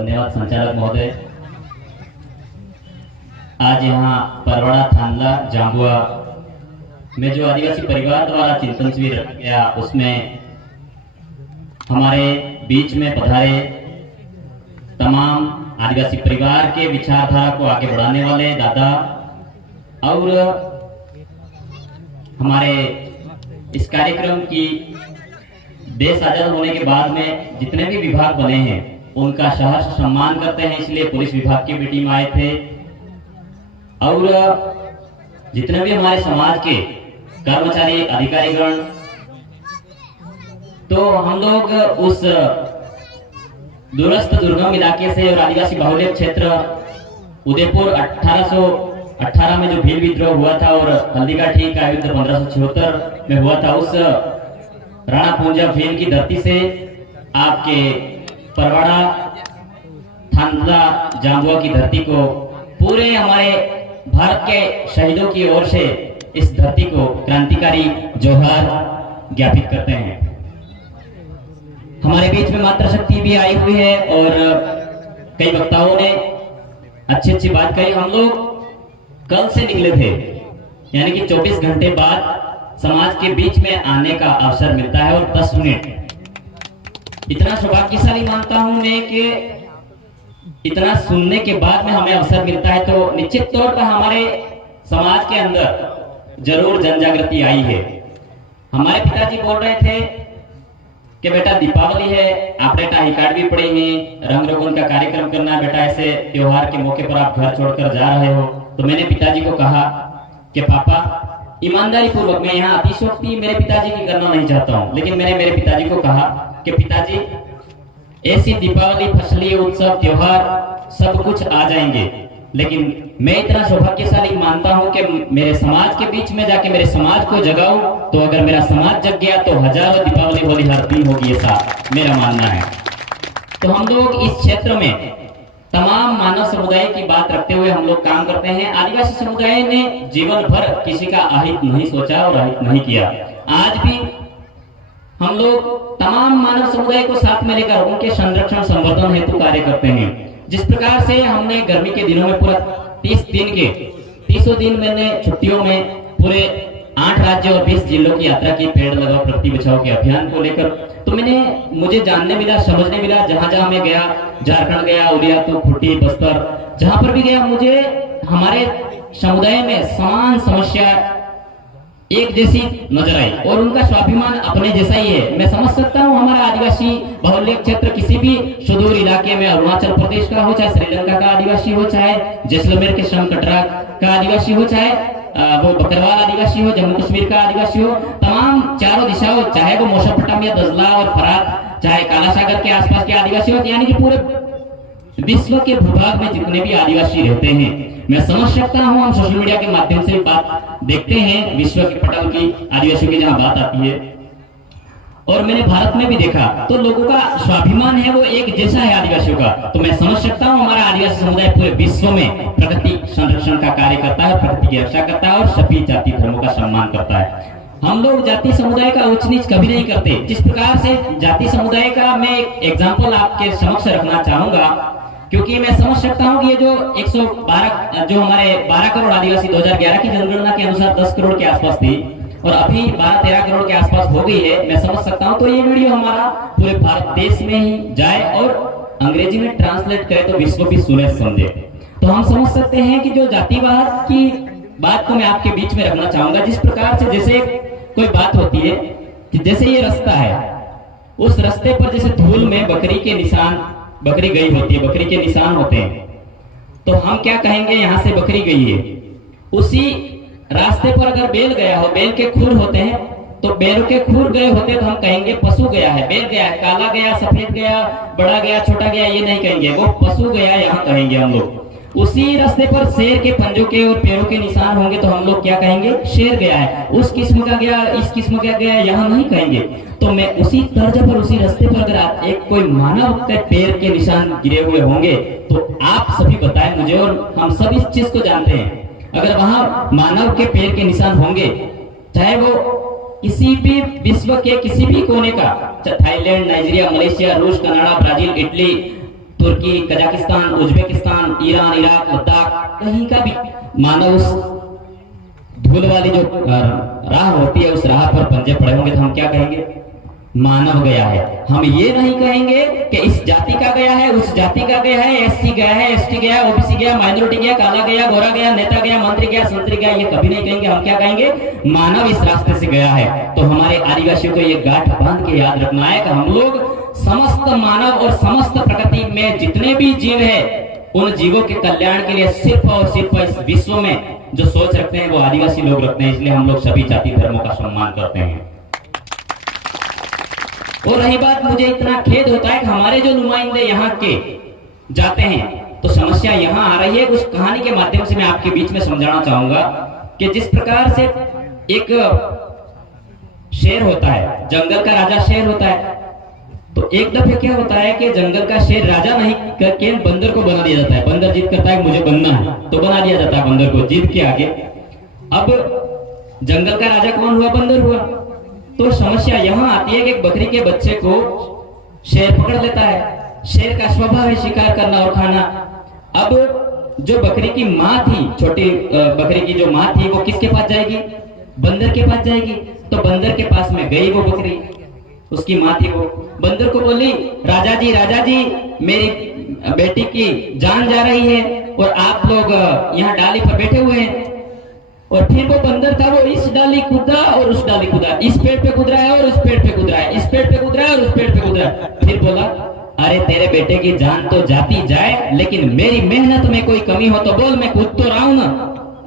धन्यवाद संचालक महोदय। आज यहाँ परवाड़ा थानला जांबुआ में जो आदिवासी परिवार द्वारा चिंतन शिविर रखा गया, उसमें हमारे बीच में पधारे तमाम आदिवासी परिवार के विचारधारा को आगे बढ़ाने वाले दादा और हमारे इस कार्यक्रम की देश आजाद होने के बाद में जितने भी विभाग बने हैं उनका सहर्ष सम्मान करते हैं, इसलिए पुलिस विभाग की भी टीम आए थे और जितने भी हमारे समाज के कर्मचारी अधिकारीगण, तो हम लोग उस दूरस्थ दुर्गम इलाके से और आदिवासी बाहुल्य क्षेत्र उदयपुर 1818 में जो भील विद्रोह हुआ था और हल्दीघाटी का युद्ध 1576 में हुआ था, उस राणा पूंजा भील की धरती से आपके परवाड़ा थानला जांबुआ की धरती को पूरे हमारे भारत के शहीदों की ओर से इस धरती को क्रांतिकारी जोहार ज्ञापित करते हैं। हमारे बीच में मातृ शक्ति भी आई हुई है और कई वक्ताओं ने अच्छी अच्छी बात कही। हम लोग कल से निकले थे, यानी कि 24 घंटे बाद समाज के बीच में आने का अवसर मिलता है और 10 मिनट इतना सौभाग्यशाली मानता हूं मैं कि इतना सुनने के बाद में हमें अवसर मिलता है, तो निश्चित तौर पर हमारे समाज के अंदर जरूर जन जागृति आई है। हमारे पिताजी बोल रहे थे कि बेटा दीपावली है, आप बेटा ही कार्ड भी पड़े हैं, रंग रोगन का कार्यक्रम करना है बेटा, ऐसे त्योहार के मौके पर आप घर छोड़कर जा रहे हो। तो मैंने पिताजी को कहा कि पापा, ईमानदारी पूर्वक, मैं यहाँ अतिशोक्ति मेरे पिताजी की करना नहीं चाहता हूँ, लेकिन मैंने मेरे पिताजी को कहा कि पिताजी ऐसी दीपावली, फसली उत्सव, त्योहार सब कुछ आ जाएंगे, लेकिन मैं इतना सौभाग्यशाली मानता हूं कि मेरे समाज के बीच में जाके मेरे समाज को जगाऊं, तो अगर मेरा समाज जग गया तो हजारों दीपावली होली हर दिन होगी, ऐसा मेरा मानना है। तो हम लोग इस क्षेत्र में तमाम मानव समुदाय की बात रखते हुए हम लोग काम करते हैं। आदिवासी समुदाय ने जीवन भर किसी का अहित नहीं सोचा और अहित नहीं किया। आज भी हम लोग तमाम मानव समुदाय को साथ में लेकर उनके संरक्षण संवर्धन हेतु कार्य करते हैं। जिस प्रकार से हमने गर्मी के दिनों में पूरा 30 दिन मैंने छुट्टियों में पूरे 8 राज्यों और 20 जिलों की यात्रा की, पेड़ लगाओ प्रकृति बचाओ के अभियान को लेकर। तो मुझे जानने मिला, समझने मिला, जहां जहां मैं गया, झारखंड गया, उलियातू, खूंटी, बस्तर, जहां पर भी गया, मुझे हमारे समुदाय में समान समस्या एक जैसी नजर आई और उनका स्वाभिमान अपने जैसा ही है। मैं समझ सकता हूँ हमारा आदिवासी बाहुल्य क्षेत्र किसी भी सुदूर इलाके में, अरुणाचल प्रदेश का हो, चाहे श्रीलंका का आदिवासी हो, चाहे जैसलमेर के शम कटरा का आदिवासी हो, चाहे वो बकरवाल आदिवासी हो, जम्मू कश्मीर का आदिवासी हो, तमाम चारों दिशाओं, चाहे वो मोसोपोटामिया, दजला और फरात, चाहे काला सागर के आसपास के आदिवासी हो, यानी कि पूरे विश्व के भूभाग में जितने भी आदिवासी रहते हैं, मैं समझ सकता हूं। हम सोशल मीडिया के माध्यम से बात देखते हैं विश्व के पटल की, आदिवासियों की जहां बात आती है, और मैंने भारत में भी देखा, तो लोगों का स्वाभिमान है वो एक जैसा है आदिवासियों का। तो मैं समझ सकता हूं हमारा आदिवासी समुदाय पूरे विश्व में प्रकृति संरक्षण का कार्य करता है, प्रकृति की रक्षा करता है और सभी जाति धर्मों का सम्मान करता है। हम लोग जाति समुदाय का उच्च नीच कभी नहीं करते। जिस प्रकार से जाति समुदाय का मैं एक एग्जाम्पल आपके समक्ष रखना चाहूंगा, क्योंकि मैं समझ सकता हूं कि ये जो 112 जो हमारे 12 करोड़ आदिवासी 2011 की जनगणना के अनुसार 10 करोड़ के आसपास थी और अभी 12-13 करोड़ के आसपास हो गई है, मैं समझ सकता हूं। तो ये वीडियो हमारा पूरे भारत देश में ही जाए और अंग्रेजी में ट्रांसलेट करे तो विश्व भी सुने समझे। तो हम समझ सकते हैं कि जो जातिवाद की बात को मैं आपके बीच में रखना चाहूंगा। जिस प्रकार से जैसे कोई बात होती है कि जैसे ये रास्ता है, उस रास्ते पर जैसे धूल में बकरी के निशान, बकरी गई होती है, बकरी के निशान होते हैं, तो हम क्या कहेंगे, यहाँ से बकरी गई है। उसी रास्ते पर अगर बैल गया हो, बैल के खुर होते हैं, तो बैल के खुर गए होते तो हम कहेंगे पशु गया है, बैल गया है, काला गया, सफेद गया, बड़ा गया, छोटा गया, ये नहीं कहेंगे, वो पशु गया यहाँ कहेंगे हम लोग। उसी रास्ते पर शेर के पंजों के और पैरों के निशान होंगे तो हम लोग क्या कहेंगे, शेर गया है। उस किस्म का गया, इस किस्म का गया, यहाँ नहीं कहेंगे। तो मैं उसी तर्ज पर, उसी रास्ते पर अगर एक कोई मानव के पैर के निशान गिरे हुए होंगे तो आप सभी बताएं मुझे, और हम सब इस चीज को जानते हैं, अगर वहां मानव के पैर के निशान होंगे, चाहे वो किसी भी विश्व के किसी भी कोने का, थाईलैंड, नाइजीरिया, मलेशिया, रूस, कनाडा, ब्राजील, इटली, तुर्की, Kazakhstan, Uzbekistan, Iran, Iraq, Ladakh, कहीं का भी मानव उस धूल वाली जो राह होती है उस राह पर पंजे पड़े होंगे तो हम क्या कहेंगे? मानव गया है। हम ये नहीं कहेंगे कि इस जाति का गया है, उस जाति का गया है, एससी गया है, एसटी गया है, ओबीसी गया, माइनॉरिटी गया, काला गया, गोरा गया, नेता गया, मंत्री गया, संतरी गया, ये कभी नहीं कहेंगे। हम क्या कहेंगे? मानव इस रास्ते से गया है। तो हमारे आदिवासियों को ये गांठ बांध के याद रखना है कि हम लोग समस्त मानव और समस्त प्रकृति में जितने भी जीव है उन जीवों के कल्याण के लिए सिर्फ और सिर्फ इस विश्व में जो सोच रखते हैं वो आदिवासी लोग रखते हैं। इसलिए हम लोग सभी जाति धर्मों का सम्मान करते हैं। और रही बात, मुझे इतना खेद होता है कि हमारे जो नुमाइंदे यहाँ के जाते हैं तो समस्या यहाँ आ रही है। उस कहानी के माध्यम से मैं आपके बीच में समझाना चाहूंगा कि जिस प्रकार से एक शेर होता है, जंगल का राजा शेर होता है, तो एक दफे क्या होता है कि जंगल का शेर राजा नहीं करके बंदर को बना दिया जाता है। बंदर जिद करता है मुझे बनना है तो बना दिया जाता है बंदर को जिद के आगे। अब जंगल का राजा कौन हुआ? बंदर हुआ। तो समस्या यहाँ आती है कि एक बकरी के बच्चे को शेर पकड़ लेता है। शेर का स्वभाव है शिकार करना और खाना। अब जो बकरी की माँ थी, छोटी बकरी की जो माँ थी, वो किसके पास जाएगी? बंदर के पास जाएगी। तो बंदर के पास में गई वो बकरी, उसकी माँ थी वो। बंदर को बोली, राजा जी मेरी बेटी की जान जा रही है और आप लोग यहाँ डाली पर बैठे हुए हैं। और फिर वो बंदर था, वो इस डाली कूदा और उस डाली कूदा, इस पेड़ पे कूद रहा है और उस पेड़ पे कूद रहा है, इस पेड़ पे कूद रहा है और उस पेड़ पे कूद रहा है। फिर बोला, अरे तेरे बेटे की जान तो जाती जाए, लेकिन मेरी मेहनत में कोई कमी हो तो बोल। मैं कूद तो रहा हूं ना,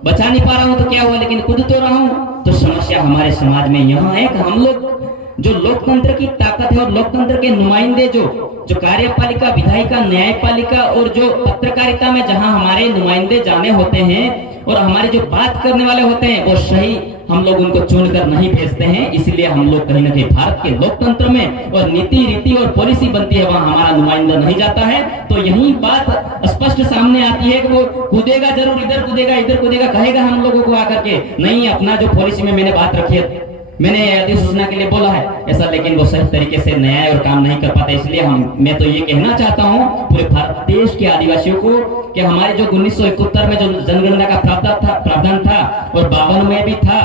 बचा नहीं पा रहा हूं तो क्या हुआ, लेकिन कूद तो रहा हूं। तो समस्या हमारे समाज में यहाँ है कि हम लोग जो लोकतंत्र की ताकत है और लोकतंत्र के नुमाइंदे जो कार्यपालिका, विधायिका, न्यायपालिका और जो पत्रकारिता में जहां हमारे नुमाइंदे जाने होते हैं और हमारे जो बात करने वाले होते हैं वो सही हम लोग उनको चुनकर नहीं भेजते हैं। इसलिए हम लोग कहीं ना कहीं भारत के लोकतंत्र में और नीति रीति और पॉलिसी बनती है वहां हमारा नुमाइंदा नहीं जाता है। तो यही बात स्पष्ट सामने आती है कि वो कूदेगा जरूर, इधर कूदेगा, इधर कूदेगा, कहेगा हम लोगों को आकर के नहीं अपना जो पॉलिसी में मैंने बात रखी है, मैंने अधिसूचना के लिए बोला है ऐसा, लेकिन वो सही तरीके से न्याय और काम नहीं कर पाते। इसलिए मैं तो ये कहना चाहता हूँ पूरे भारत देश के आदिवासियों को कि हमारे जो 1971 में जो जनगणना का प्रावधान था और 52 में भी था,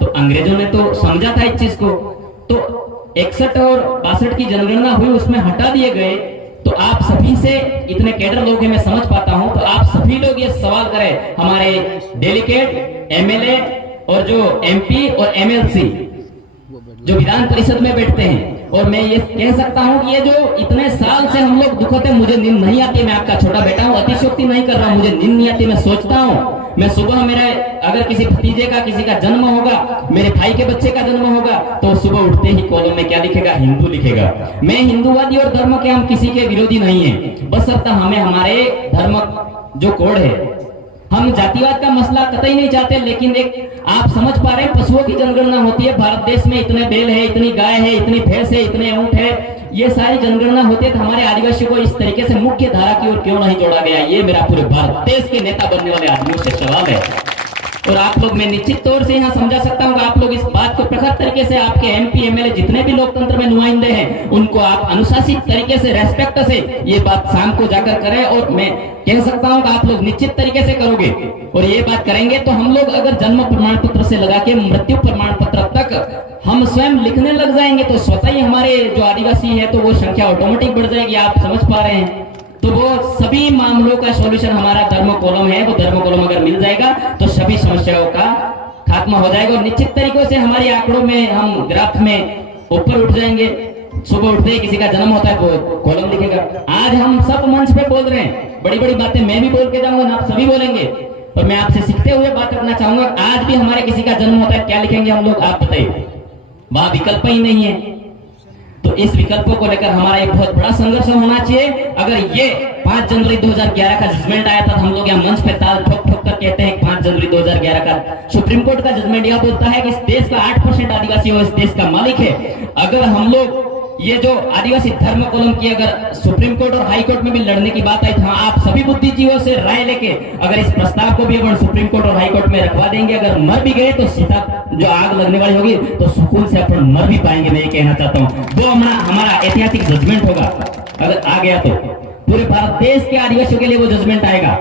तो अंग्रेजों ने तो समझा था इस चीज को। तो 61 और 62 की जनगणना हुई, उसमें हटा दिए गए। तो आप सभी से, इतने कैडर लोग हैं मैं समझ पाता हूं, तो आप सभी लोग ये सवाल करें हमारे डेलीगेट, एमएलए और जो एमपी और एमएलसी जो विधान परिषद में बैठते हैं। और मैं ये कह सकता हूँ कि ये जो इतने साल से हम लोग दुखते हैं, मुझे नींद नहीं आती, मैं आपका छोटा बेटा हूँ, अतिशयोक्ति नहीं कर रहा हूँ, मुझे नींद नहीं आती। मैं सोचता हूँ, मैं सुबह मेरे अगर किसी भतीजे का किसी का जन्म होगा, मेरे भाई के बच्चे का जन्म होगा, तो सुबह उठते ही कॉलम में क्या लिखेगा? हिंदू लिखेगा। मैं हिंदूवादी और धर्म के हम किसी के विरोधी नहीं है, बस अब हमें हमारे धर्म जो कोड है, हम जातिवाद का मसला कतई नहीं चाहते, लेकिन एक आप समझ पा रहे हैं पशुओं की जनगणना होती है भारत देश में, इतने बैल है, इतनी गाय है, इतनी भैंस है, इतने ऊंट है, ये सारी जनगणना होती है। तो हमारे आदिवासियों को इस तरीके से मुख्य धारा की ओर क्यों नहीं जोड़ा गया? ये मेरा पूरे भारत देश के नेता बनने वाले आदमियों से सवाल है। और आप लोग, मैं निश्चित तौर से यहाँ समझा सकता हूँ कि आप लोग इस बात को प्रखर तरीके से, आपके एमपी एमएलए जितने भी लोकतंत्र में नुमाइंदे हैं, उनको आप अनुशासित तरीके से, रेस्पेक्ट से ये बात शाम को जाकर करें। और मैं कह सकता हूँ कि आप लोग निश्चित तरीके से करोगे और ये बात करेंगे तो हम लोग अगर जन्म प्रमाण पत्र से लगा के मृत्यु प्रमाण पत्र तक हम स्वयं लिखने लग जाएंगे तो स्वतः ही हमारे जो आदिवासी है तो वो संख्या ऑटोमेटिक बढ़ जाएगी। आप समझ पा रहे हैं? तो वो सभी मामलों का सॉल्यूशन हमारा धर्म कॉलम है, वो धर्म कॉलम अगर मिल जाएगा तो सभी समस्याओं का खात्मा हो जाएगा और निश्चित तरीकों से हमारे आंकड़ों में, हम ग्राफ में ऊपर उठ जाएंगे। सुबह उठते ही किसी का जन्म होता है वो कॉलम लिखेगा। आज हम सब मंच पे बोल रहे हैं, बड़ी बड़ी बातें मैं भी बोल के जाऊंगा, आप सभी बोलेंगे, और मैं आपसे सीखते हुए बात करना चाहूंगा। आज भी हमारे किसी का जन्म होता है, क्या लिखेंगे हम लोग? आप बताइए। वहां विकल्प ही नहीं है। तो इस विकल्पों को लेकर हमारा एक बहुत बड़ा संघर्ष होना चाहिए। अगर ये 5 जनवरी 2011 का जजमेंट आया था, हम लोग यहाँ मंच पे ताल ठोक ठोक कर कहते हैं 5 जनवरी 2011 का सुप्रीम कोर्ट का जजमेंट यह बोलता है कि इस देश का 8% आदिवासी हो, इस देश का मालिक है। अगर हम लोग ये जो आदिवासी धर्म कॉलम की अगर सुप्रीम कोर्ट और हाई कोर्ट में भी लड़ने की बात आई तो हाँ, आप सभी बुद्धिजीवियों से राय लेके अगर इस प्रस्ताव को भी अपन सुप्रीम कोर्ट और हाई कोर्ट में रखवा देंगे, अगर मर भी गए तो सीता जो आग लगने वाली होगी तो सुकून से अपन मर भी पाएंगे। मैं ये कहना चाहता हूँ, वो हमारा ऐतिहासिक जजमेंट होगा अगर आ गया पूरे भारत देश के आदिवासियों के लिए वो जजमेंट आएगा।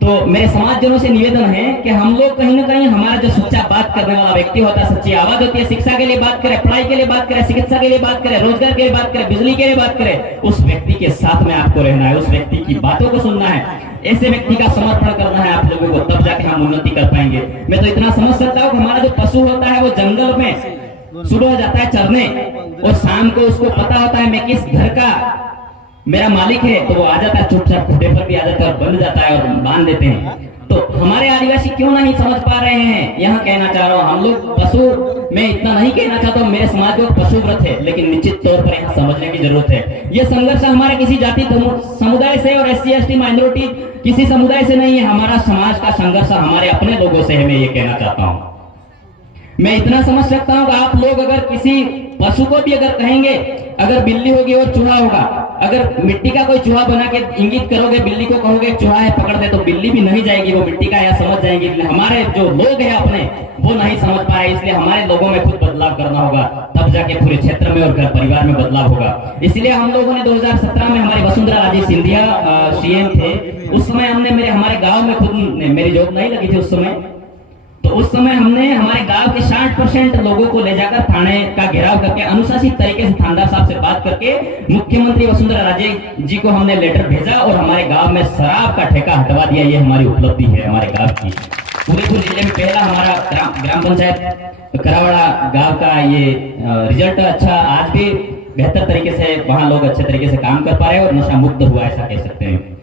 तो मेरे समाजजनों से निवेदन है कि हम लोग कहीं ना कहीं हमारा जो सच्चा बात करने वाला व्यक्ति होता है, सच्ची आवाज होती है, शिक्षा के लिए बात करे, पढ़ाई के लिए बात करे, चिकित्सा के लिए बात करे, रोजगार के लिए बात करे, बिजली के लिए बात करे, उस व्यक्ति के साथ में आपको रहना है, उस व्यक्ति की बातों को सुनना है, ऐसे व्यक्ति का समर्थन करना है आप लोगों को, तब जाके हम उन्नति कर पाएंगे। मैं तो इतना समझ सकता हूँ कि हमारा जो पशु होता है वो जंगल में शुरू हो जाता है चरने, और शाम को उसको पता होता है मैं किस घर का मेरा मालिक है, तो वो आ जाता है चुपचाप, खुदे पर भी आ जाता है और बंध जाता है और बांध देते हैं। तो हमारे आदिवासी क्यों नहीं समझ पा रहे हैं, यहाँ कहना चाह रहा हूँ। हम लोग पशु, मैं इतना नहीं कहना चाहता हूँ मेरे समाज में पशु व्रत है, लेकिन निश्चित तौर पर यहाँ समझने की जरूरत है। ये संघर्ष हमारे किसी जाति समुदाय से और SC ST माइनॉरिटी किसी समुदाय से नहीं है, हमारा समाज का संघर्ष हमारे अपने लोगों से है। मैं ये कहना चाहता हूँ। मैं इतना समझ सकता हूँ कि आप लोग अगर किसी पशु को भी अगर कहेंगे, अगर बिल्ली होगी और चूहा होगा, अगर मिट्टी का कोई चूहा बना के इंगित करोगे, बिल्ली को कहोगे चूहा है पकड़ दे, तो बिल्ली भी नहीं जाएगी, वो मिट्टी का या समझ जाएंगी। हमारे जो लोग हैं अपने, वो नहीं समझ पाए, इसलिए हमारे लोगों में खुद बदलाव करना होगा, तब जाके पूरे क्षेत्र में और घर परिवार में बदलाव होगा। इसलिए हम लोगों ने 2017 में हमारे वसुंधरा राजे सिंधिया CM थे, उस समय हमने हमारे गाँव में खुद मेरी जॉब नहीं लगी थी उस समय, तो उस समय हमने हमारे गांव के 60% लोगों को ले जाकर थाने का घेराव करके अनुशासित तरीके से थानेदार साहब से बात करके मुख्यमंत्री वसुंधरा राजे जी को हमने लेटर भेजा और हमारे गांव में शराब का ठेका हटवा दिया। ये हमारी उपलब्धि है हमारे गांव की। पूरे जिले में पहला हमारा ग्राम पंचायत करावड़ा गांव का ये रिजल्ट अच्छा, आज भी बेहतर तरीके से वहां लोग अच्छे तरीके से काम कर पा रहे हैं और नशा मुक्त हुआ, ऐसा कह सकते हैं।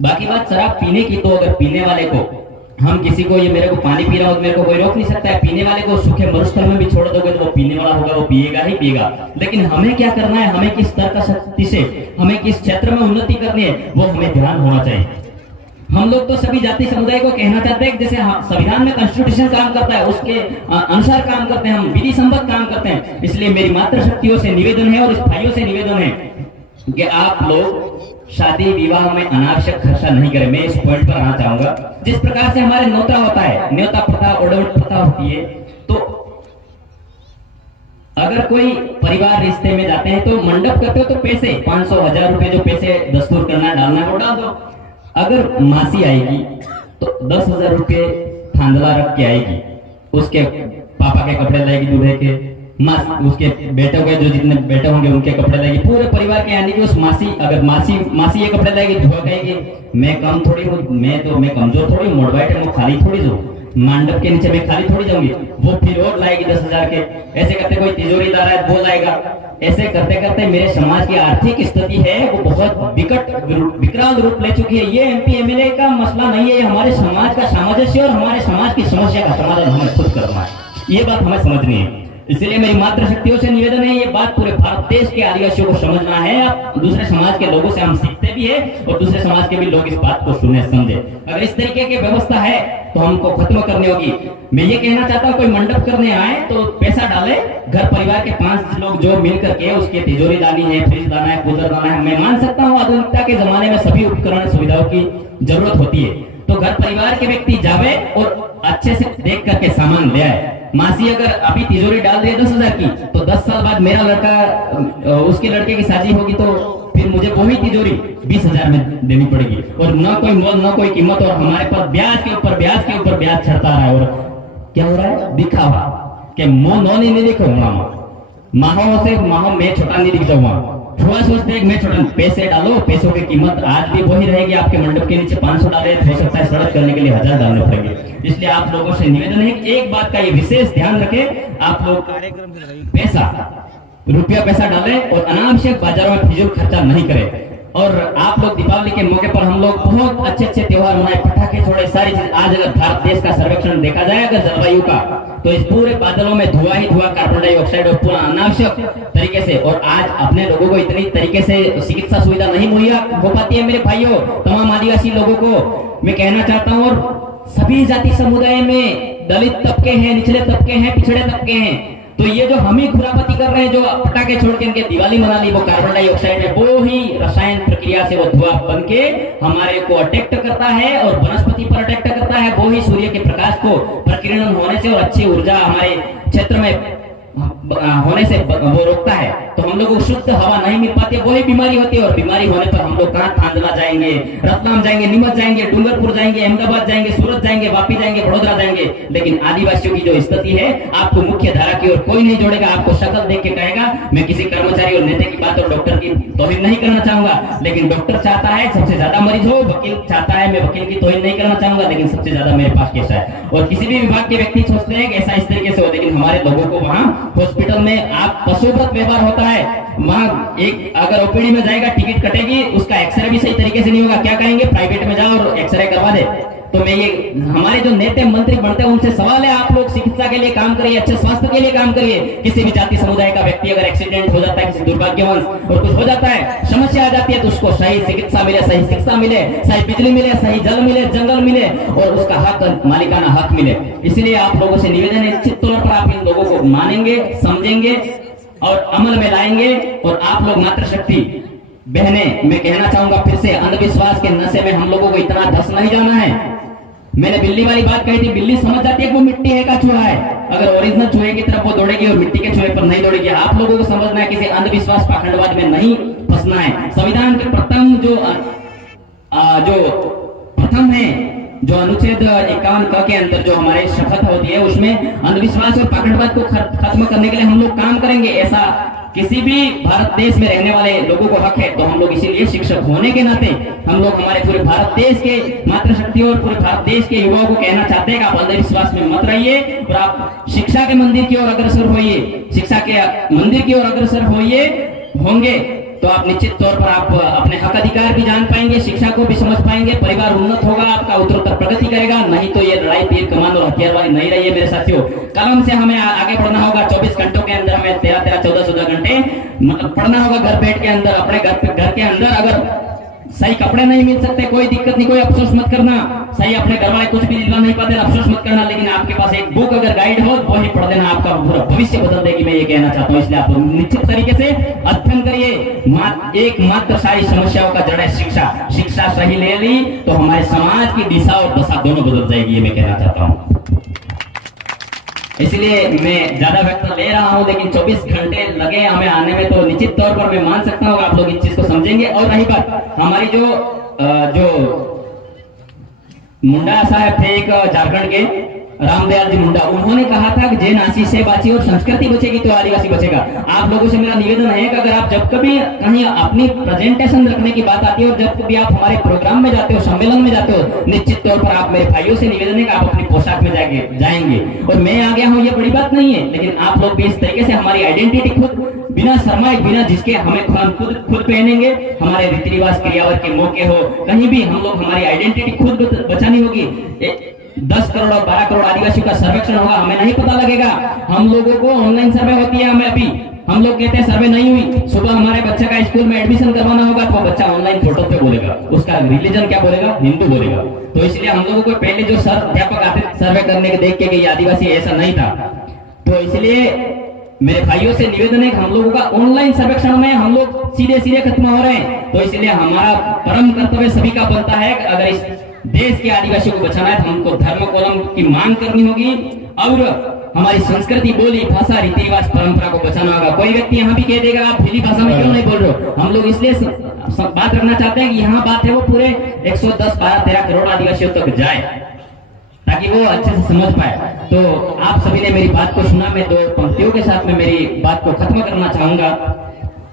बाकी बात शराब पीने की, तो अगर पीने वाले को हम किसी को, ये मेरे को पानी पी रहा हो तो मेरे को कोई रोक नहीं सकता है, पीने वाले को सूखे मरुस्थल में भी छोड़ दोगे तो वो पीने वाला होगा, वो पिएगा ही पिएगा। लेकिन हमें क्या करना है, हमें किस तरह का शक्ति से, हमें किस क्षेत्र में उन्नति करनी है, वो हमें ध्यान होना चाहिए। हम लोग तो सभी जाति समुदाय को कहना चाहते हैं, जैसे संविधान में कॉन्स्टिट्यूशन काम करता है उसके अनुसार काम करते हैं, हम विधि सम्मत काम करते हैं। इसलिए मेरी मातृशक्तियों से निवेदन है और इस भाइयों से निवेदन है कि आप लोग शादी विवाह में अनावश्यक खर्चा नहीं करें। मैं इस पॉइंट पर आना चाहूंगा। जिस प्रकार से हमारे न्योता होता है, न्योता प्रथा, ओडवट प्रथा होती है, तो अगर कोई परिवार रिश्ते में जाते हैं तो मंडप करते हो तो पैसे 500-1000 रुपए जो पैसे दस्तूर करना डालना है वो डाल दो। अगर मासी आएगी तो 10,000 रुपए थांदला रख के आएगी, उसके पापा के कपड़े लाएगी दूल्हे के, उसके बेटे के जो जितने बेटे होंगे उनके कपड़े लाएगी, पूरे परिवार के, यानी कि उस अगर मासी ये कपड़े लाएगी, धुआ कहेगी मैं कम थोड़ी हूँ, मैं कमजोर थोड़ी हूँ, मोड़वाइट है, खाली थोड़ी जाऊँ, मंडप के नीचे मैं खाली थोड़ी जाऊंगी। वो फिर और लाएगी 10,000 के, ऐसे करते कोई तिजोरीदार है वो लाएगा। ऐसे करते करते मेरे समाज की आर्थिक स्थिति है वो बहुत विकराल रूप ले चुकी है। ये MP MLA का मसला नहीं है, ये हमारे समाज का सामंजस्य और हमारे समाज की समस्या का समाधान हमें खुद करना है, ये बात हमें समझनी है। इसलिए मेरी मातृशक्तियों से निवेदन है, ये बात पूरे भारत देश के आदिवासियों को समझना है। आप दूसरे समाज के लोगों से हम सीखते भी है और दूसरे समाज के भी लोग इस बात को सुने समझे। अगर इस तरीके की व्यवस्था है तो हमको खत्म करनी होगी। मैं ये कहना चाहता हूँ, कोई मंडप करने आए तो पैसा डाले, घर परिवार के 5 लोग जो मिल करके उसके तिजोरी दानी है, फ्रिज दाना है, कूलर दाना है। मैं मान सकता हूँ आधुनिकता के जमाने में सभी उपकरण सुविधाओं की जरूरत होती है, तो घर परिवार के व्यक्ति जावे और अच्छे से देख करके सामान ले आए। मासी अगर अभी तिजोरी डाल दे 10,000 की, तो 10 साल बाद मेरा लड़का, उसके लड़के की शादी होगी तो फिर मुझे वही तिजोरी 20,000 में देनी पड़ेगी और न कोई मोल न कोई कीमत, और हमारे पास ब्याज के ऊपर ब्याज के ऊपर ब्याज चढ़ता रहा है। और क्या हो रहा है, दिखावा के मुंह नो नहीं दिखो, माहो से माहो मैं छोटा नहीं दिख जाऊंगा, थोड़ा सोचते हैं मैं छोटा, पैसे डालो, पैसों की कीमत आज भी वही रहेगी। आपके मंडप के नीचे 500 डाले, हो सकता है सड़क करने के लिए 1000 डालने पड़ेंगे। इसलिए आप लोगों से निवेदन है कि एक बात का ये विशेष ध्यान रखें, आप लोग पैसा डालें और अनावश्यक बाजारों में फिजूल खर्चा नहीं करें। और आप लोग दीपावली के मौके पर हम लोग बहुत अच्छे अच्छे त्योहार मनाए, पटाखे छोड़े, सारी चीज। आज अगर भारत देश का सर्वेक्षण देखा जाए अगर जलवायु का, तो इस पूरे बादलों में धुआं ही धुआं, कार्बन डाइऑक्साइड और पूरा अनावश्यक तरीके से। और आज अपने लोगों को इतनी तरीके से चिकित्सा सुविधा नहीं मुहैया हो पाती है। मेरे भाइयों, तमाम आदिवासी लोगों को मैं कहना चाहता हूँ, और सभी जाति समुदाय में दलित तबके हैं, निचले तबके हैं, पिछड़े तबके हैं, तो ये जो हम ही खुरापती कर रहे हैं, जो पटाखे छोड़ के इनके दिवाली मना ली, वो कार्बन डाइऑक्साइड है, वो ही रसायन प्रक्रिया से वो धुआं बन के हमारे को अटैक करता है और वनस्पति पर अटैक करता है। वो ही सूर्य के प्रकाश को प्रकीर्णन होने से और अच्छी ऊर्जा हमारे क्षेत्र में होने से वो रोकता है, तो हम लोग को शुद्ध हवा नहीं मिल पाती है, वही बीमारी होती है। और बीमारी होने पर हम लोग कहाँ, थांदला जाएंगे, रतलाम जाएंगे, नीमच जाएंगे, डूंगरपुर जाएंगे, अहमदाबाद जाएंगे, सूरत जाएंगे, वापी जाएंगे, बड़ोदरा जाएंगे। लेकिन आदिवासियों की जो स्थिति है, आपको मुख्य धारा की ओर कोई नहीं जोड़ेगा। आपको शक्ल देख के कहेगा, मैं किसी कर्मचारी और नेता की बात और डॉक्टर की तौहीन नहीं करना चाहूंगा, लेकिन डॉक्टर चाहता है सबसे ज्यादा मरीज हो, वकील चाहता है मैं वकील की तौहीन नहीं करना चाहूंगा, लेकिन सबसे ज्यादा मेरे पास केस है। और किसी भी विभाग के व्यक्ति सोचते हैं कि ऐसा इस तरीके से हो, लेकिन हमारे लोगों को वहाँ हॉस्पिटल में आप पशुव्रत व्यवहार होता है। वहाँ एक अगर ओपीडी में जाएगा, टिकट कटेगी, उसका एक्सरे भी सही तरीके से नहीं होगा, क्या कहेंगे, प्राइवेट में जाओ और एक्सरे करवा दे। तो मैं ये हमारे जो नेता मंत्री बनते हैं उनसे सवाल है, आप लोग चिकित्सा के लिए काम करिए, अच्छे स्वास्थ्य के लिए काम करिए। किसी भी जाति समुदाय का व्यक्ति अगर एक्सीडेंट हो जाता है, किसी दुर्भाग्यवश और कुछ हो जाता है, समस्या आ जाती है, तो उसको सही चिकित्सा मिले, सही शिक्षा मिले, सही बिजली मिले, सही जल मिले, जंगल मिले और उसका हक, मालिकाना हक मिले। इसलिए आप लोगों से निवेदन है, निश्चित तौर पर आप इन लोगों को मानेंगे, समझेंगे और अमल में लाएंगे। और आप लोग मातृशक्ति बहने, मैं कहना चाहूंगा फिर से, अंधविश्वास के नशे में हम लोगों को इतना धस नहीं जाना है। मैंने बिल्ली वाली बात कही थी, बिल्ली समझ जाती है कि वो मिट्टी है का चूहा है, अगर ओरिजिनल चूहे की तरफ वो दौड़ेगी और मिट्टी के चूहे पर नहीं दौड़ेगी। आप लोगों को समझना है, किसी अंधविश्वास पाखंडवाद में नहीं फंसना है। संविधान के प्रथम जो प्रथम है, जो अनुच्छेद 51 क के अंदर जो हमारे शपथ होती है, उसमें अंधविश्वास और पाखंडवाद को खत्म करने के लिए हम लोग काम करेंगे। ऐसा किसी भी भारत देश में रहने वाले लोगों को हक है। तो हम लोग इसीलिए शिक्षक होने के नाते हम लोग हमारे पूरे भारत देश के मातृशक्ति और पूरे भारत देश के युवाओं को कहना चाहते हैं कि आप अंधविश्वास में मत रहिए और आप शिक्षा के मंदिर की ओर अग्रसर होइए। शिक्षा के मंदिर की ओर अग्रसर होंगे तो आप निश्चित तौर पर आप अपने हक अधिकार भी जान पाएंगे, शिक्षा को भी समझ पाएंगे, परिवार उन्नत होगा, आपका उत्तरोत्तर प्रगति करेगा। नहीं तो ये लड़ाई तीर कमान और हथियार वाली नहीं रही है मेरे साथियों। कलम से हमें आगे बढ़ना होगा। 24 घंटों के अंदर हमें 13-13, 14-14 घंटे मतलब पढ़ना होगा घर बैठ के अंदर, अपने घर के अंदर। अगर सही कपड़े नहीं मिल सकते, कोई दिक्कत नहीं, कोई अफसोस मत करना। सही अपने घर वाले कुछ भी दिलवा नहीं पाते, अफसोस मत करना। लेकिन आपके पास एक बुक अगर गाइड हो वो ही पढ़ लेना, आपका पूरा भविष्य बदल देगी, मैं ये कहना चाहता हूँ। इसलिए आप निश्चित तरीके से अध्ययन करिए। एक मात्र सारी समस्याओं का जड़ है शिक्षा। शिक्षा सही ले ली तो हमारे समाज की दिशा और दशा दोनों बदल जाएगी, ये मैं कहना चाहता हूँ। इसलिए मैं ज्यादा वक्त ले रहा हूं, लेकिन 24 घंटे लगे हमें आने में, तो निश्चित तौर पर मैं मान सकता हूं आप लोग इस चीज को समझेंगे। और रही बात हमारी जो मुंडा साहब थे एक झारखंड के, रामदयाल जी मुंडा, उन्होंने कहा था कि जैन आशीष बाची और संस्कृति बचेगी तो आदिवासी बचेगा। आप लोगों से मेरा निवेदन है कि अगर आप जब कभी कहीं अपनी प्रेजेंटेशन रखने की बात आती है और जब कभी आप हमारे प्रोग्राम में जाते हो, सम्मेलन में जाते हो, निश्चित तौर पर आप मेरे भाइयों से निवेदन है कि आप अपनी पोशाक में जाएंगे। और मैं आ गया हूँ ये बड़ी बात नहीं है, लेकिन आप लोग भी इस तरीके से हमारी आइडेंटिटी खुद बिना शर्माए, बिना झिझके हमें खुद पहनेंगे। हमारे रीति रिवाज क्रियावर के मौके हो, कहीं भी हम लोग हमारी आइडेंटिटी खुद बचानी होगी। 10 करोड़ और 12 करोड़ आदिवासियों का सर्वेक्षण होगा, हमें नहीं पता लगेगा। हम लोगों को ऑनलाइन सर्वे होती है, हमें अभी हम लोग कहते हैं सर्वे नहीं हुई। सुबह हमारे बच्चे का स्कूल में एडमिशन करवाना होगा तो बच्चा ऑनलाइन फोटो पे बोलेगा, उसका रिलीजन क्या बोलेगा, हिंदू बोलेगा। तो इसलिए हम लोगों को पहले जो सर अध्यापक आते सर्वे करने के देख के कि आदिवासी ऐसा नहीं था। तो इसलिए मेरे भाइयों से निवेदन है कि हम लोगों का ऑनलाइन सर्वेक्षण में हम लोग सीधे खत्म हो रहे हैं। तो इसलिए हमारा परम कर्तव्य सभी का बनता है कि अगर इस देश के आदिवासियों को बचाना है तो हमको धर्म कोलम की मांग करनी होगी और हमारी संस्कृति, बोली, भाषा, रीति रिवाज, परंपरा को बचाना होगा। कोई व्यक्ति यहाँ भी कह देगा आप हिंदी भाषा में क्यों नहीं बोल रहे हो, हम लोग इसलिए बात रखना चाहते हैं कि यहाँ बात है वो पूरे 110, 12, 13 करोड़ आदिवासियों तक जाए ताकि वो अच्छे से समझ पाए। तो आप सभी ने मेरी बात को सुना। मैं 2 पंक्तियों के साथ में मेरी बात को खत्म करना चाहूंगा।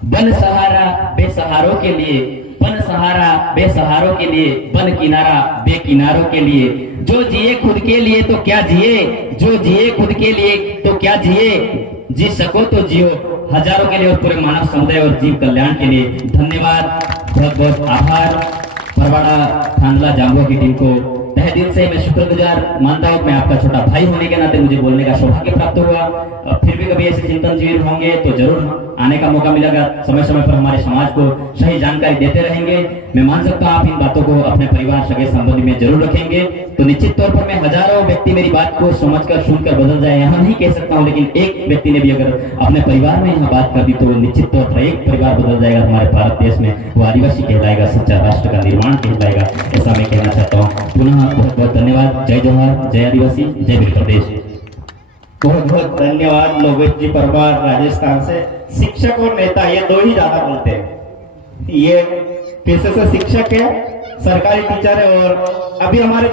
बन सहारा बेसहारों के लिए, बन सहारा बेसहारों के लिए, बन किनारा बेकिनारों के लिए। जो जिए खुद के लिए तो क्या जिए, जो जिए खुद के लिए तो क्या जिए, जी सको तो जियो हजारों के लिए और पूरे मानव समुदाय और जीव कल्याण के लिए। धन्यवाद, बहुत बहुत आभार। परवाड़ा थांदला जांबुआ की टीम को तहे दिल से मैं शुक्रगुजार मानता हूँ। मैं आपका छोटा भाई होने के नाते मुझे बोलने का सौभाग्य प्राप्त हुआ। फिर भी कभी ऐसे चिंतन शिविर होंगे तो जरूर आने का मौका मिलेगा। समय समय पर हमारे समाज को सही जानकारी देते रहेंगे। मैं मान सकता हूँ आप इन बातों को अपने परिवार, सगे संबंधी में जरूर रखेंगे। तो निश्चित तौर पर मैं हजारों व्यक्ति मेरी बात को समझकर, सुनकर बदल जाए यहाँ नहीं कह सकता हूँ, लेकिन एक व्यक्ति ने भी अगर अपने परिवार में यहाँ बात कर दी तो निश्चित तौर पर एक परिवार बदल जाएगा हमारे भारत देश में। वो आदिवासी कहलाएगा, सच्चा राष्ट्र का निर्माण कहलाएगा, ऐसा मैं कहना चाहता हूँ। पुनः बहुत बहुत धन्यवाद। जय जोहार, जय आदिवासी, जय वीर प्रदेश। बहुत बहुत धन्यवाद लोकेश जी परमार राजस्थान से। शिक्षक और नेता ये दो ही ज्यादा बोलते हैं, ये पेशे से शिक्षक है, सरकारी टीचर है और अभी हमारे